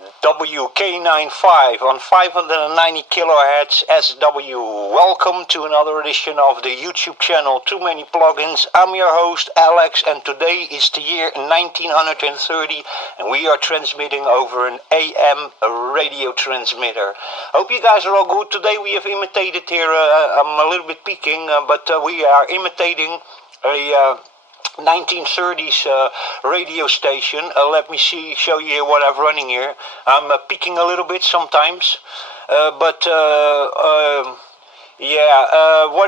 WK95 on 590 kilohertz SW. Welcome to another edition of the YouTube channel Too Many Plugins. I'm your host Alex, and today is the year 1930 and we are transmitting over an AM radio transmitter. Hope you guys are all good. Today we have imitated here, I'm a little bit peeking, but we are imitating a 1930s radio station. Let me show you what I'm running here. I'm peeking a little bit sometimes, what do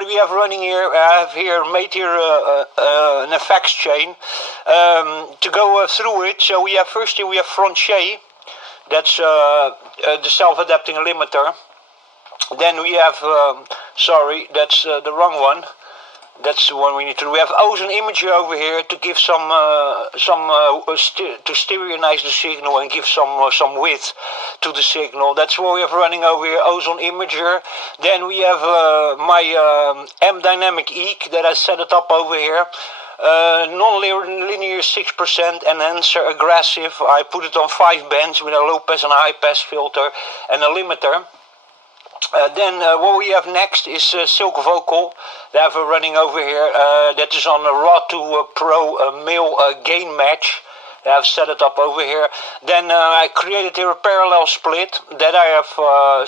we have running here? I have here made here an effects chain to go through it. So we have first here we have Franchet, that's the self-adapting limiter. Then we have that's the wrong one. That's the one we need to do. We have ozone imager over here to give to stereonize the signal and give some width to the signal. That's what we have running over here, ozone imager. Then we have my M dynamic EQ that I set it up over here. Non-linear 6% enhancer aggressive. I put it on 5 bands with a low pass and a high pass filter and a limiter. Then what we have next is Silk Vocal that we're running over here. That is on a Raw to Pro male gain match. I've set it up over here. Then I created here a parallel split that I have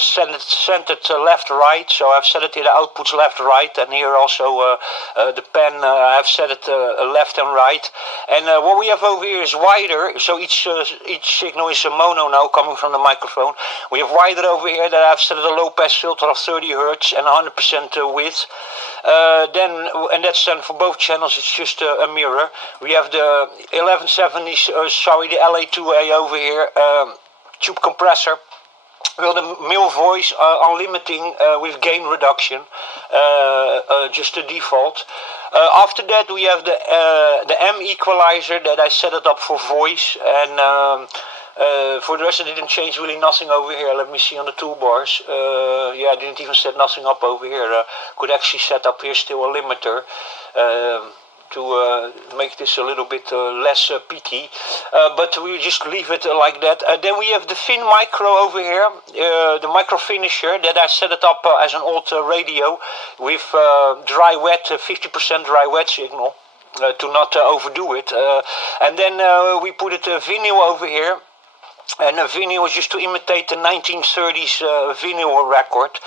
sent it left-right. So I've set it here the outputs left-right, and here also the pen I've set it left and right. And what we have over here is wider. So each signal is a mono now coming from the microphone. We have wider over here that I've set it a low-pass filter of 30 Hz and 100% width. And that's done for both channels. It's just a mirror. We have the 1170s. The LA2A over here, tube compressor. Well, the male voice unlimiting with gain reduction, just the default. After that, we have the M equalizer that I set it up for voice, and for the rest I didn't change really nothing over here. Let me see on the toolbars. I didn't even set nothing up over here. Could actually set up here still a limiter. To make this a little bit less peaky, but we just leave it like that. Then we have the Fin Micro over here, the micro finisher that I set it up as an old radio with dry wet, 50% dry wet signal to not overdo it. And then we put it vinyl over here. And a vinyl is just to imitate the 1930s vinyl record,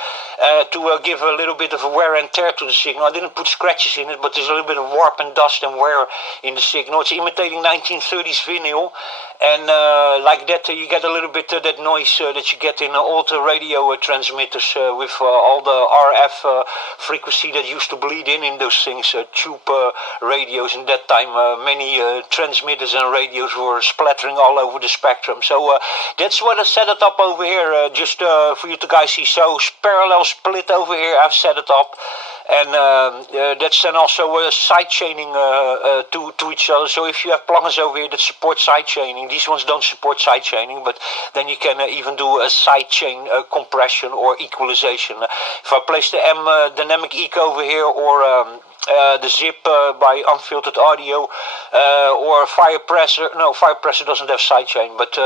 to give a little bit of a wear and tear to the signal. I didn't put scratches in it, but there's a little bit of warp and dust and wear in the signal. It's imitating 1930s vinyl, and like that you get a little bit of that noise that you get in old radio transmitters with all the RF frequency that used to bleed in those things, tube radios. In that time many transmitters and radios were splattering all over the spectrum. So that's what I set it up over here, just for you to guys see. So parallel split over here, I've set it up, and that's then also side chaining to each other. So if you have plugins over here that support side chaining, these ones don't support side chaining, but then you can even do a side chain compression or equalization. If I place the M dynamic EQ over here, or the zip by unfiltered audio, or fire pressor. No, fire pressor doesn't have sidechain, but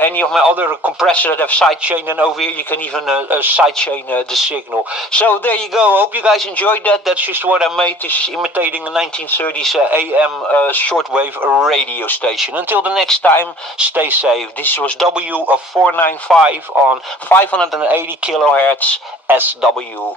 any of my other compressors that have sidechain, and over here you can even sidechain the signal. So there you go. Hope you guys enjoyed that. That's just what I made. This is imitating a 1930s AM shortwave radio station. Until the next time, stay safe. This was W495 on 580 kilohertz SW.